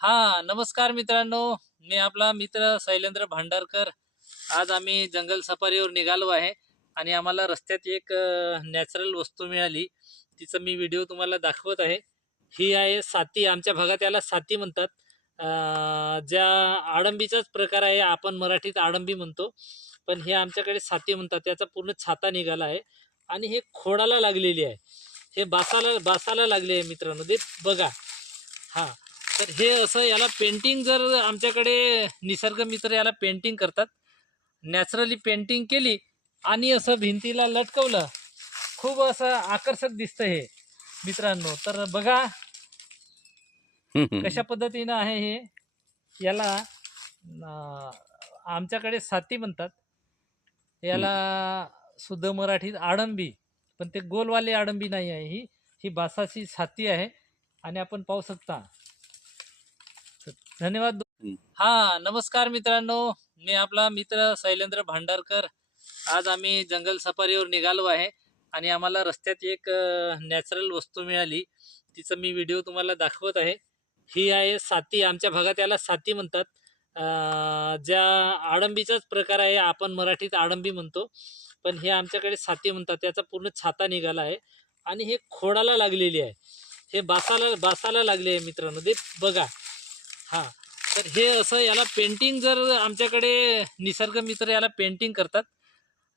नमस्कार मित्रांनो. मी आपला मित्र शैलेंद्र भांडारकर. आज आम्ही जंगल सफारीवर निघालो आहे आणि आम्हाला रस्त्यात एक नॅचरल वस्तू मिळाली. तिचा मी व्हिडिओ तुम्हाला दाखवत आहे. ही आहे साती. आमच्या भागात याला साती म्हणतात. ज्या अळंबीचाच प्रकार आहे, आपण मराठीत अळंबी म्हणतो, पण हे आमच्याकडे साती म्हणतात. त्याचा पूर्ण छाता निघाला आहे आणि हे खोडाला लागलेली आहे. हे बासाला बासाला लागले आहे मित्रांनो, ते बघा. हा, तर हे असं याला पेंटिंग, जर आमच्याकडे निसर्ग मित्र याला पेंटिंग करतात. नॅचरली पेंटिंग केली आणि असं भिंतीला लटकवलं, खूप असं आकर्षक दिसतं हे मित्रांनो. तर बघा कशा पद्धतीनं आहे हे. याला आमच्याकडे साती म्हणतात. याला शुद्ध मराठीत आडंबी, पण ते गोलवाले आडंबी नाही आहे. ही बासाची छाती आहे आणि आपण पाहू शकता. धन्यवाद. नमस्कार मित्रांनो. मी आपला मित्र शैलेंद्र भांडारकर. आज आम्ही जंगल सफारीवर निघालो आहे आणि आम्हाला रस्त्यात एक नॅचरल वस्तू मिळाली. तिचा मी व्हिडिओ तुम्हाला दाखवत आहे. ही आहे साती. आमच्या भागात याला साती म्हणतात. ज्या अळंबीचाच प्रकार आहे, आपण मराठीत अळंबी म्हणतो, पण हे आमच्याकडे साती म्हणतात. त्याचा पूर्ण छाता निघाला आहे आणि हे खोडाला लागलेली आहे. हे बासाला लागले आहे मित्रांनो, ते बघा. हा, तर हे असं याला पेंटिंग, जर आमच्याकडे निसर्ग मित्र याला पेंटिंग करतात.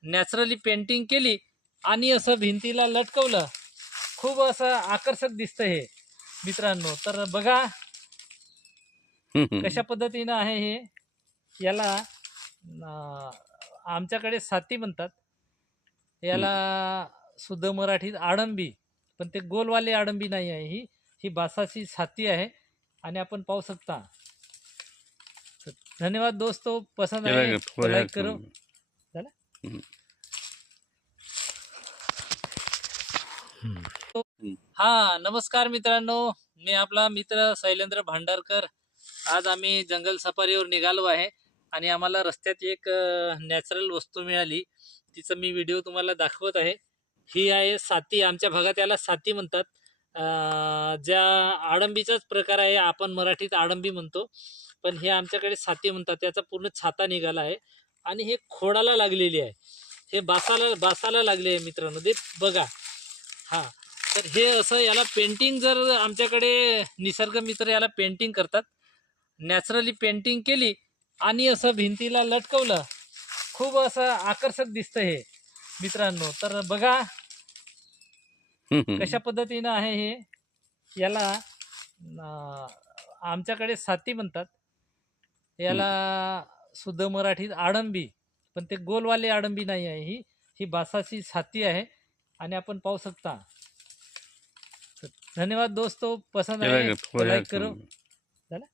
नॅचरली पेंटिंग केली आणि असं भिंतीला लटकवलं, खूप असं आकर्षक दिसतं हे मित्रांनो. तर बघा कशा पद्धतीनं आहे हे. याला आमच्याकडे साती म्हणतात. याला शुद्ध मराठीत आडंबी, पण ते गोलवाले आडंबी नाही आहे. ही बासाची छाती आहे आणि आपण पाहू शकता. धन्यवाद दोस्तों. पसंद आए तो लाइक करो. झालं? नमस्कार मित्रांनो. मी आपला मित्र शैलेंद्र भांडारकर. आज आम्ही जंगल सफारीवर निघालो आहे आणि आम्हाला रस्त्यात एक नॅचरल वस्तू मिळाली. तिचा मी व्हिडिओ तुम्हाला दाखवत आहे. ही आहे साती. आमच्या भागात याला साती म्हणतात. ज्या अळंबीचाच प्रकार आहे, आपण मराठीत अळंबी म्हणतो, पण हे आमच्याकडे साती म्हणतात. त्याचा पूर्ण छाता निघाला आहे आणि हे खोडाला लागलेली आहे. हे बासाला लागले आहे मित्रांनो, ते बघा. हा, तर हे असं याला पेंटिंग, जर आमच्याकडे निसर्ग मित्र याला पेंटिंग करतात. नॅचरली पेंटिंग केली आणि असं भिंतीला लटकवलं, खूप असं आकर्षक दिसतं हे मित्रांनो. तर बघा कशा पद्धतीनं आहे हे. याला आमच्याकडे साती म्हणतात. याला शुद्ध मराठीत आडंबी, पण ते गोलवाले आडंबी नाही आहे. ही बासाची छाती आहे आणि आपण पाहू शकता. धन्यवाद दोस्तों. पसंद आए तो लाइक करो. झालं?